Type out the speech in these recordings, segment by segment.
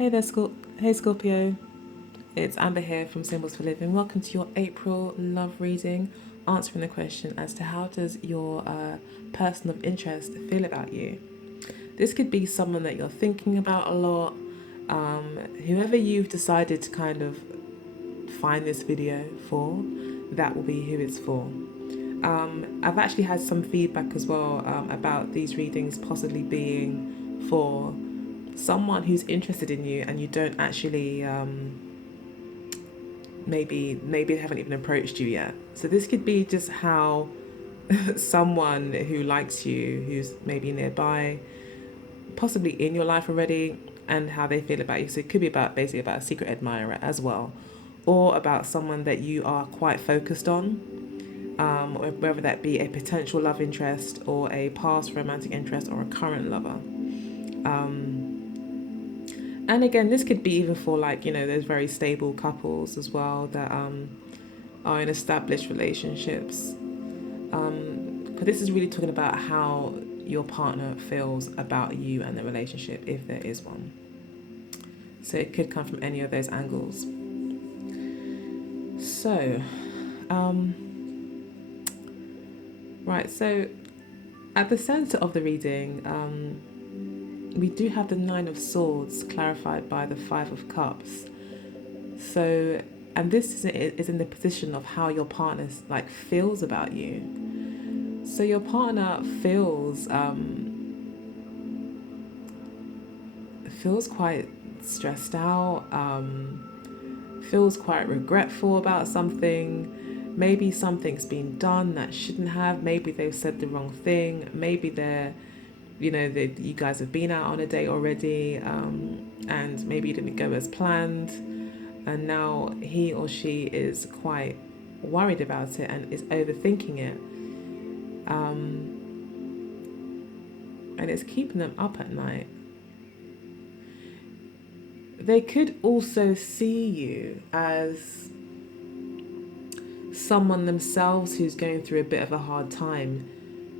Hey Scorpio, it's Amber here from Symbols for Living. Welcome to your April love reading, answering the question as to how does your person of interest feel about you. This could be someone that you're thinking about a lot, whoever you've decided to kind of find this video for, that will be who it's for. I've actually had some feedback as well about these readings possibly being for someone who's interested in you and you don't actually maybe they haven't even approached you yet. So this could be just how someone who likes you, who's maybe nearby, possibly in your life already, and how they feel about you. So it could be about basically about a secret admirer as well, or about someone that you are quite focused on, whether that be a potential love interest or a past romantic interest or a current lover. And again, this could be even for like, those very stable couples as well that are in established relationships. Because this is really talking about how your partner feels about you and the relationship, if there is one. So it could come from any of those angles. So, right, so at the center of the reading, we do have the Nine of Swords clarified by the Five of Cups. So, and this is in the position of how your partner like feels about you. So your partner feels quite stressed out, feels quite regretful about something. Maybe something's been done that shouldn't have. Maybe they've said the wrong thing. Maybe you guys have been out on a date already, and maybe you didn't go as planned, and now he or she is quite worried about it and is overthinking it, and it's keeping them up at night. They could also see you as someone themselves who's going through a bit of a hard time.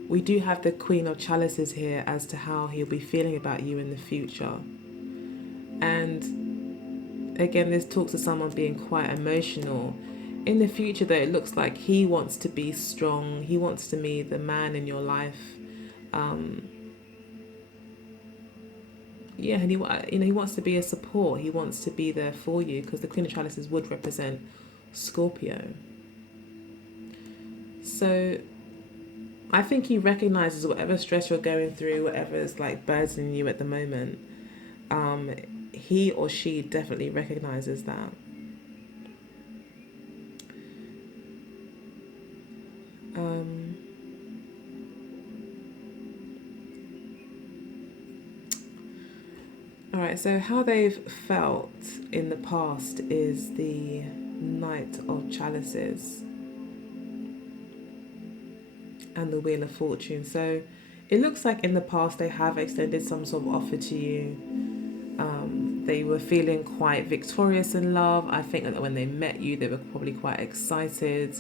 We do have the Queen of Chalices here as to how he'll be feeling about you in the future. And again, this talks to someone being quite emotional. In the future, though, it looks like he wants to be strong. He wants to be the man in your life. And he wants to be a support. He wants to be there for you because the Queen of Chalices would represent Scorpio. So I think he recognizes whatever stress you're going through, whatever is like burdening you at the moment. He or she definitely recognizes that. All right, so how they've felt in the past is the Knight of Chalices and the Wheel of Fortune. So it looks like in the past they have extended some sort of offer to you. They were feeling quite victorious in love. I think that when they met you, they were probably quite excited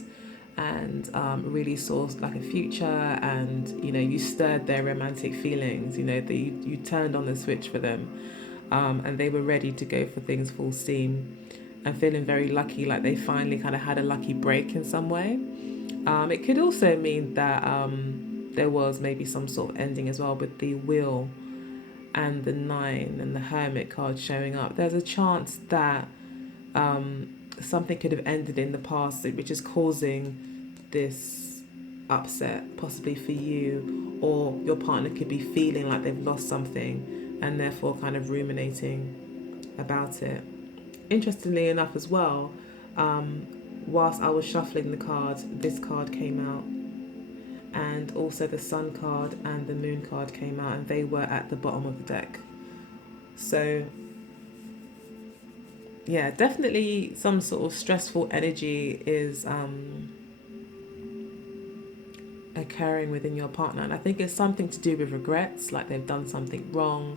and really saw like a future, and you stirred their romantic feelings. You turned on the switch for them, and they were ready to go for things full steam and feeling very lucky, like they finally kind of had a lucky break in some way. It could also mean that there was maybe some sort of ending as well with the Wheel and the Nine and the Hermit card showing up. There's a chance that something could have ended in the past, which is causing this upset, possibly for you, or your partner could be feeling like they've lost something and therefore kind of ruminating about it. Interestingly enough as well, whilst I was shuffling the cards, this card came out, and also the Sun card and the Moon card came out, and they were at the bottom of the deck. So yeah, definitely some sort of stressful energy is occurring within your partner, and I think it's something to do with regrets, like they've done something wrong,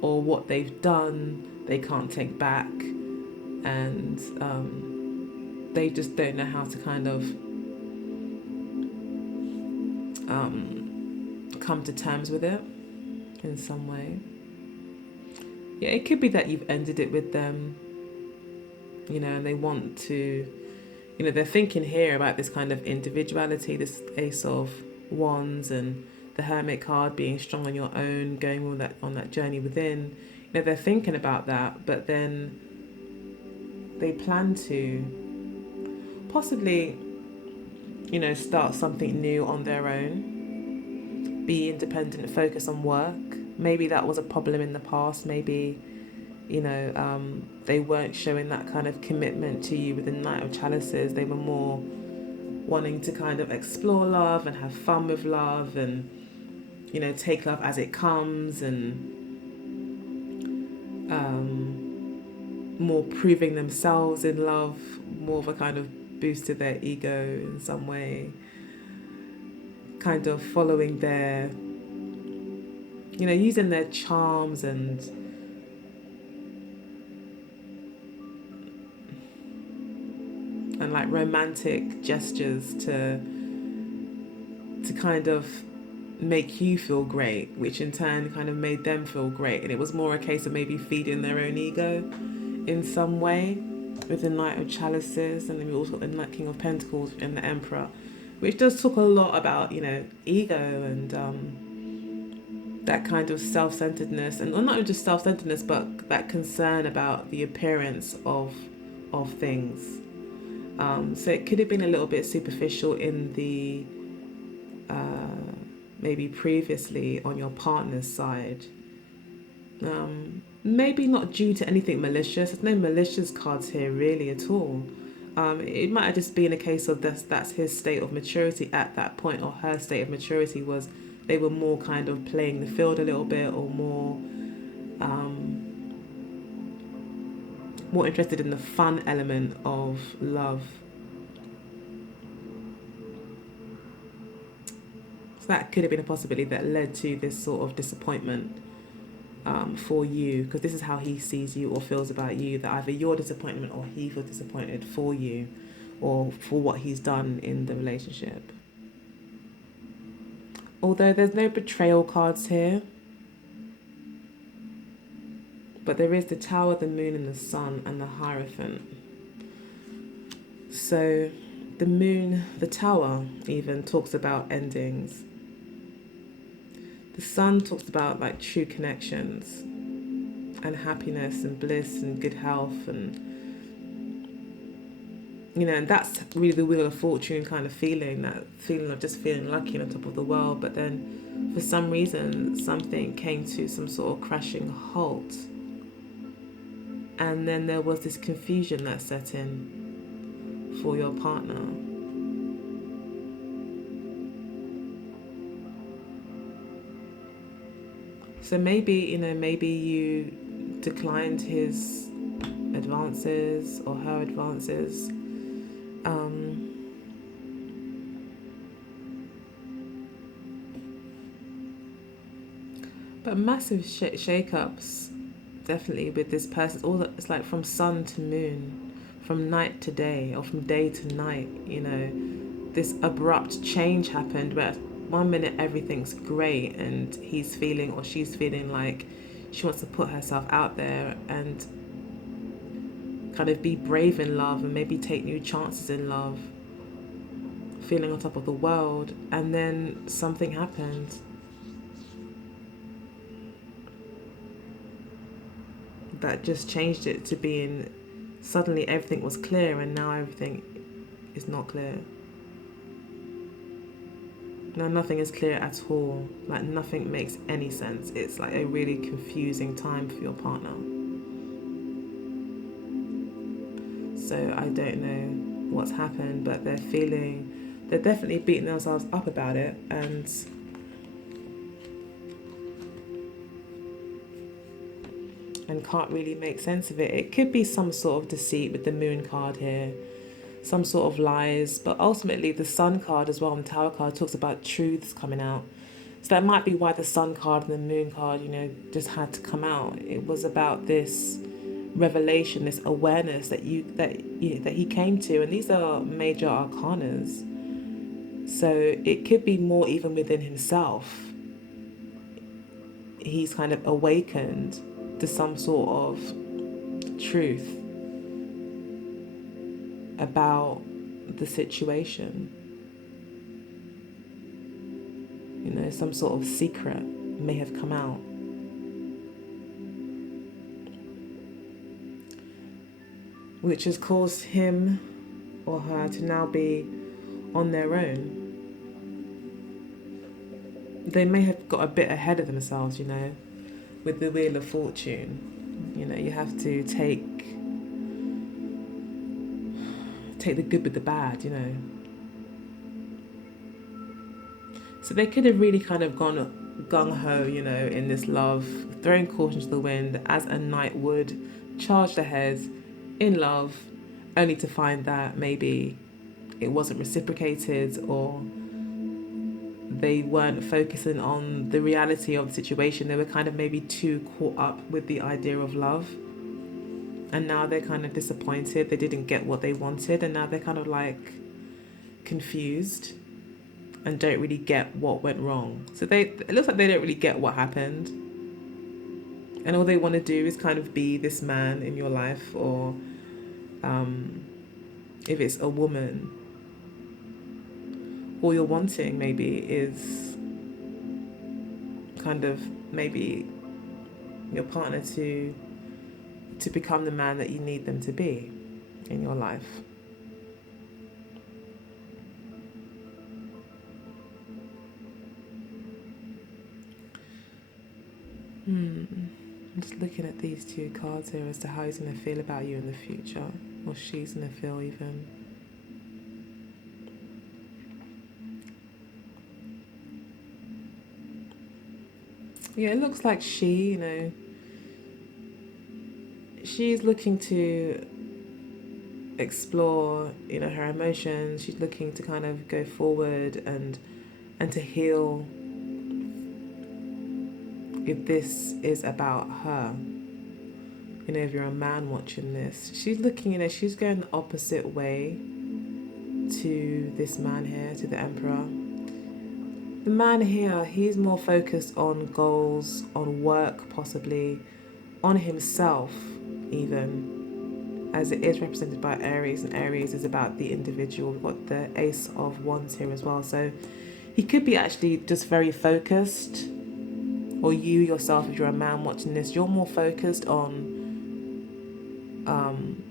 or what they've done they can't take back, and they just don't know how to kind of come to terms with it in some way. Yeah, it could be that you've ended it with them, and they want to, they're thinking here about this kind of individuality, this Ace of Wands and the Hermit card, being strong on your own, going on that journey within. They're thinking about that, but then they plan to possibly, start something new on their own, be independent, focus on work. Maybe that was a problem in the past. Maybe, they weren't showing that kind of commitment to you with the Knight of Chalices. They were more wanting to kind of explore love and have fun with love and, take love as it comes, and more proving themselves in love, more of a kind of boost to their ego in some way, kind of following their, using their charms and like romantic gestures to kind of make you feel great, which in turn kind of made them feel great. And it was more a case of maybe feeding their own ego in some way with the Knight of Chalices. And then we also got the King of Pentacles and the Emperor, which does talk a lot about, ego and that kind of self-centeredness, and not just self-centeredness, but that concern about the appearance of things. So it could have been a little bit superficial in the maybe previously on your partner's side. Maybe not due to anything malicious. There's no malicious cards here really at all. It might have just been a case of that's his state of maturity at that point, or her state of maturity was they were more kind of playing the field a little bit, or more interested in the fun element of love. So that could have been a possibility that led to this sort of disappointment for you, because this is how he sees you or feels about you, that either you're disappointment or he feels disappointed for you or for what he's done in the relationship. Although there's no betrayal cards here, but there is the Tower, the Moon and the Sun, and the Hierophant. So the Moon, the Tower even talks about endings. The Sun talks about like true connections and happiness and bliss and good health, and and that's really the Wheel of Fortune kind of feeling, that feeling of just feeling lucky and on top of the world. But then for some reason something came to some sort of crashing halt, and then there was this confusion that set in for your partner. So maybe, maybe you declined his advances or her advances. But massive shake-ups, definitely, with this person. It's like from sun to moon, from night to day, or from day to night. This abrupt change happened where 1 minute everything's great and he's feeling or she's feeling like she wants to put herself out there and kind of be brave in love and maybe take new chances in love, feeling on top of the world, and then something happened that just changed it to being suddenly everything was clear, and now everything is not clear. Now nothing is clear at all. Like nothing makes any sense. It's like a really confusing time for your partner. So I don't know what's happened, but they're definitely beating themselves up about it, and can't really make sense of it. It could be some sort of deceit with the Moon card here, some sort of lies, but ultimately the Sun card as well, and the Tower card talks about truths coming out. So that might be why the Sun card and the Moon card, just had to come out. It was about this revelation, this awareness that he came to, and these are major arcanas. So it could be more even within himself. He's kind of awakened to some sort of truth about the situation. You know, some sort of secret may have come out. Which has caused him or her to now be on their own. They may have got a bit ahead of themselves, you know, with the Wheel of Fortune. You know, you have to take the good with the bad, you know. So they could have really kind of gone gung-ho, you know, in this love, throwing caution to the wind as a knight would, charged ahead in love, only to find that maybe it wasn't reciprocated, or they weren't focusing on the reality of the situation. They were kind of maybe too caught up with the idea of love. And now they're kind of disappointed. They didn't get what they wanted, and now they're kind of like confused and don't really get what went wrong. So it looks like they don't really get what happened. And all they want to do is kind of be this man in your life, or if it's a woman, all you're wanting maybe is kind of maybe your partner to become the man that you need them to be in your life. I'm just looking at these two cards here as to how he's going to feel about you in the future, or she's going to feel even. Yeah, it looks like she, you know, she's looking to explore, you know, her emotions. She's looking to kind of go forward and to heal, if this is about her. You know, if you're a man watching this, she's looking, you know, she's going the opposite way to this man here, to the Emperor. The man here, he's more focused on goals, on work possibly, on himself even, as it is represented by Aries, and Aries is about the individual. We've got the Ace of Wands here as well. So he could be actually just very focused, or you yourself, if you're a man watching this, you're more focused on,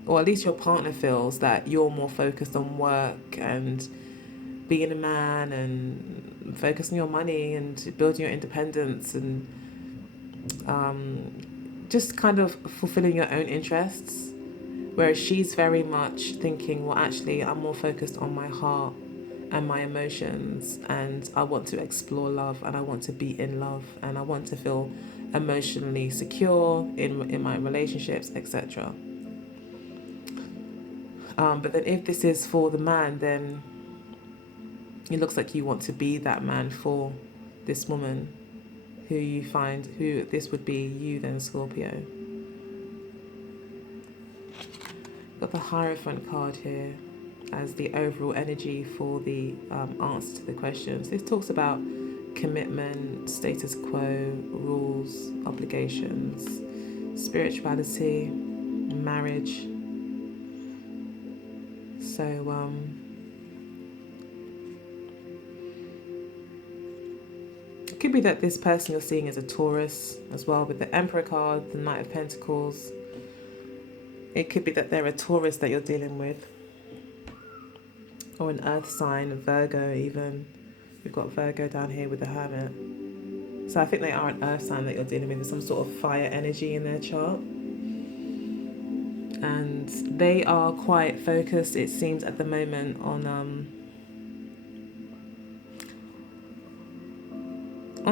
or at least your partner feels that you're more focused on work and being a man and focusing on your money and building your independence and just kind of fulfilling your own interests. Whereas she's very much thinking, well, actually, I'm more focused on my heart and my emotions, and I want to explore love, and I want to be in love, and I want to feel emotionally secure in my relationships, etc. But then if this is for the man, then it looks like you want to be that man for this woman who you find, who this would be you then, Scorpio. Got the Hierophant card here as the overall energy for the answer to the questions. This talks about commitment, status quo, rules, obligations, spirituality, marriage. So it could be that this person you're seeing is a Taurus as well, with the Emperor card, the Knight of Pentacles. It could be that they're a Taurus that you're dealing with, or an earth sign, a Virgo even. We've got Virgo down here with the Hermit. So I think they are an earth sign that you're dealing with. There's some sort of fire energy in their chart. And they are quite focused, it seems, at the moment on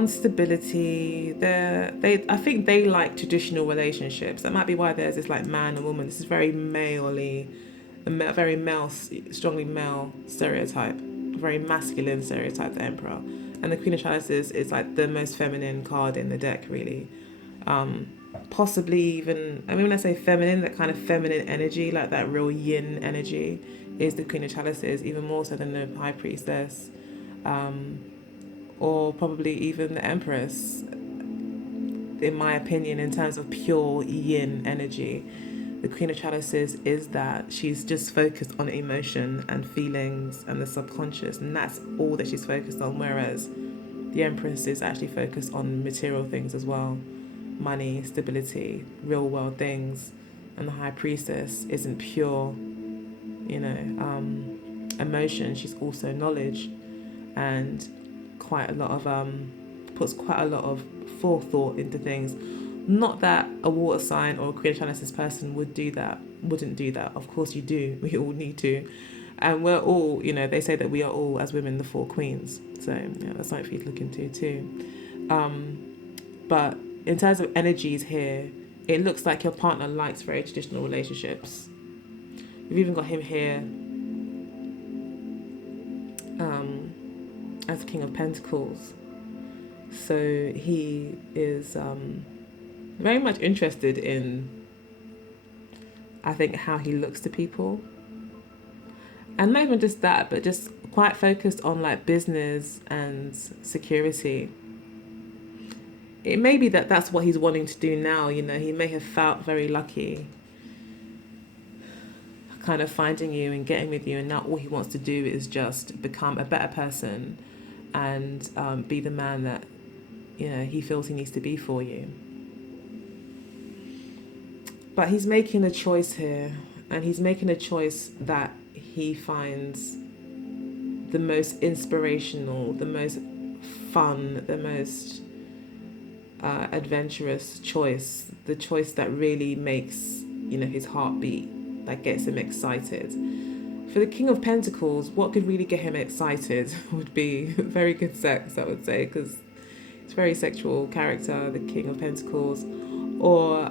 stability. I think they like traditional relationships. That might be why there's this like man and woman. This is very male-y, very male, strongly male stereotype, very masculine stereotype, the Emperor. And the Queen of Chalices is like the most feminine card in the deck, really. Possibly even, I mean, when I say feminine, that kind of feminine energy, like that real yin energy, is the Queen of Chalices, even more so than the High Priestess, or probably even the Empress. in my opinion, in terms of pure yin energy. The Queen of Chalices is that she's just focused on emotion and feelings and the subconscious, and that's all that she's focused on, whereas the Empress is actually focused on material things as well, money, stability, real world things, and the High Priestess isn't pure, emotion. She's also knowledge, and quite a lot of puts quite a lot of forethought into things. Not that a water sign or a Queen of Chalices person wouldn't do that. Of course you do. We all need to. And we're all, they say that we are all, as women, the four queens. So, yeah, that's something for you to look into too. But in terms of energies here, it looks like your partner likes very traditional relationships. We've even got him here as King of Pentacles. So he is very much interested in, I think, how he looks to people. And not even just that, but just quite focused on like business and security. It may be that that's what he's wanting to do now. He may have felt very lucky kind of finding you and getting with you, and now all he wants to do is just become a better person and be the man that he feels he needs to be for you. But he's making a choice here, and he's making a choice that he finds the most inspirational, the most fun, the most adventurous choice, the choice that really makes his heart beat, that gets him excited. For the King of Pentacles, what could really get him excited would be very good sex, I would say, because it's very sexual character, the King of Pentacles, or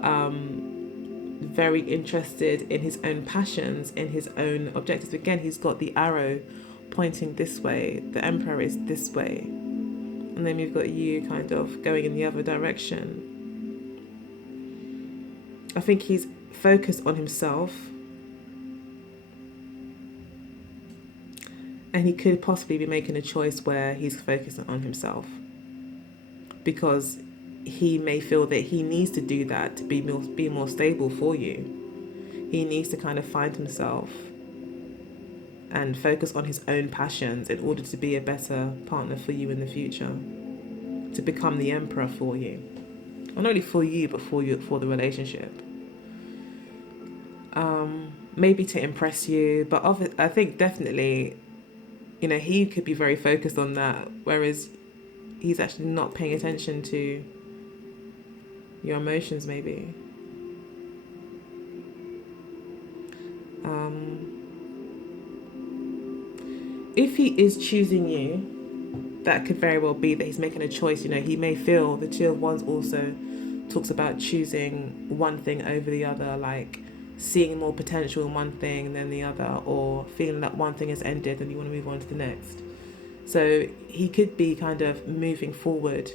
very interested in his own passions, in his own objectives. Again, he's got the arrow pointing this way, the Emperor is this way, and then we've got you kind of going in the other direction. I think he's focused on himself, and he could possibly be making a choice where he's focusing on himself, because he may feel that he needs to do that to be more stable for you. He needs to kind of find himself and focus on his own passions in order to be a better partner for you in the future, to become the Emperor for you. Well, not only for you, but for the relationship. Maybe to impress you, but I think definitely, he could be very focused on that, whereas he's actually not paying attention to your emotions, maybe. If he is choosing you, that could very well be that he's making a choice. He may feel the Two of Wands also talks about choosing one thing over the other, like seeing more potential in one thing than the other, or feeling that one thing has ended and you want to move on to the next. So he could be kind of moving forward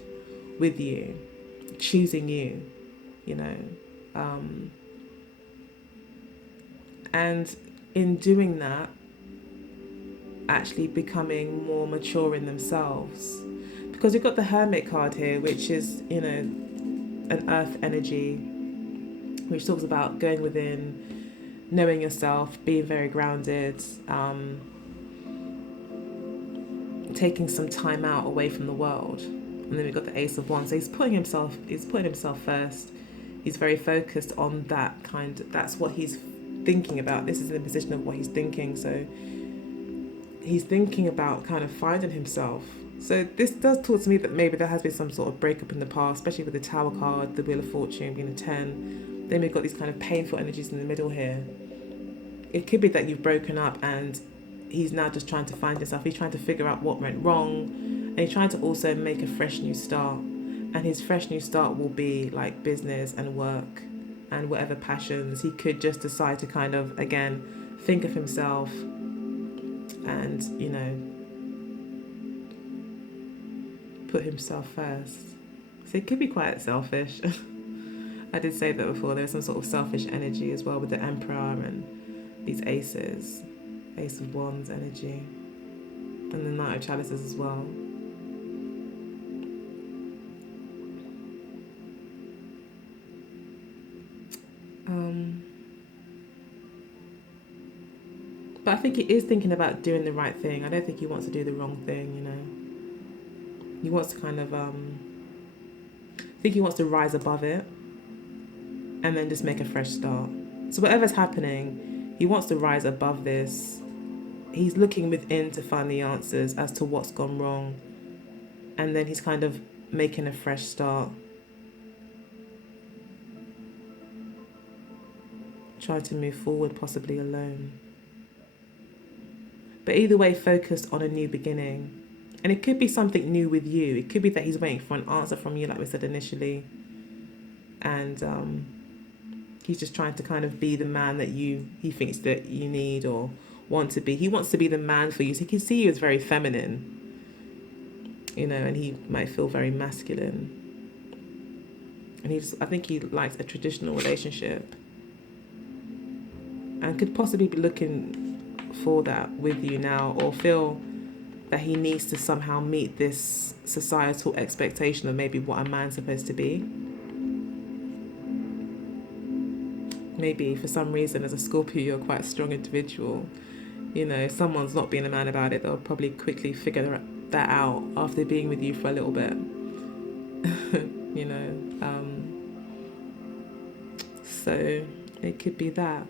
with you, choosing you, and in doing that, actually becoming more mature in themselves. Because we've got the Hermit card here, which is, an earth energy, which talks about going within, knowing yourself, being very grounded, taking some time out away from the world. And then we've got the Ace of Wands. So he's putting himself first. He's very focused on that that's what he's thinking about. This is in the position of what he's thinking. So he's thinking about kind of finding himself. So this does talk to me that maybe there has been some sort of breakup in the past, especially with the Tower card, the Wheel of Fortune being a 10. Then we've got these kind of painful energies in the middle here. It could be that you've broken up and he's now just trying to find himself. He's trying to figure out what went wrong, and he's trying to also make a fresh new start. And his fresh new start will be like business and work and whatever passions. He could just decide to kind of, again, think of himself and, put himself first. So it could be quite selfish. I did say that before. There's some sort of selfish energy as well with the Emperor and these aces. Ace of Wands energy. And the Knight of Chalices as well. But I think he is thinking about doing the right thing. I don't think he wants to do the wrong thing, you know. He wants to kind of, I think he wants to rise above it and then just make a fresh start. So whatever's happening, he wants to rise above this. He's looking within to find the answers as to what's gone wrong. And then he's kind of making a fresh start. Trying to move forward, possibly alone. But either way, focused on a new beginning. And it could be something new with you. It could be that he's waiting for an answer from you, like we said initially. And he's just trying to kind of be the man that he thinks that you need or want to be. He wants to be the man for you. So he can see you as very feminine, you know, and he might feel very masculine. And I think he likes a traditional relationship and could possibly be looking for that with you now, or feel that he needs to somehow meet this societal expectation of maybe what a man's supposed to be. Maybe for some reason as a Scorpio you're quite a strong individual. You know, if someone's not being a man about it, they'll probably quickly figure that out after being with you for a little bit. You know, so it could be that.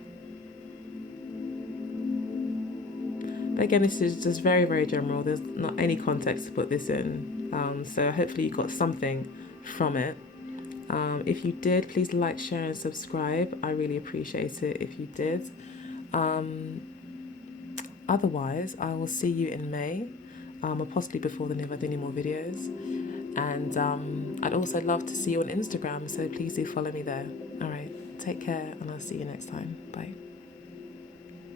But again, this is just very, very general. There's not any context to put this in. So hopefully you got something from it. If you did, please like, share and subscribe. I really appreciate it if you did. Otherwise, I will see you in May, or possibly before then if I do any more videos. And I'd also love to see you on Instagram, so please do follow me there. All right, take care, and I'll see you next time. Bye.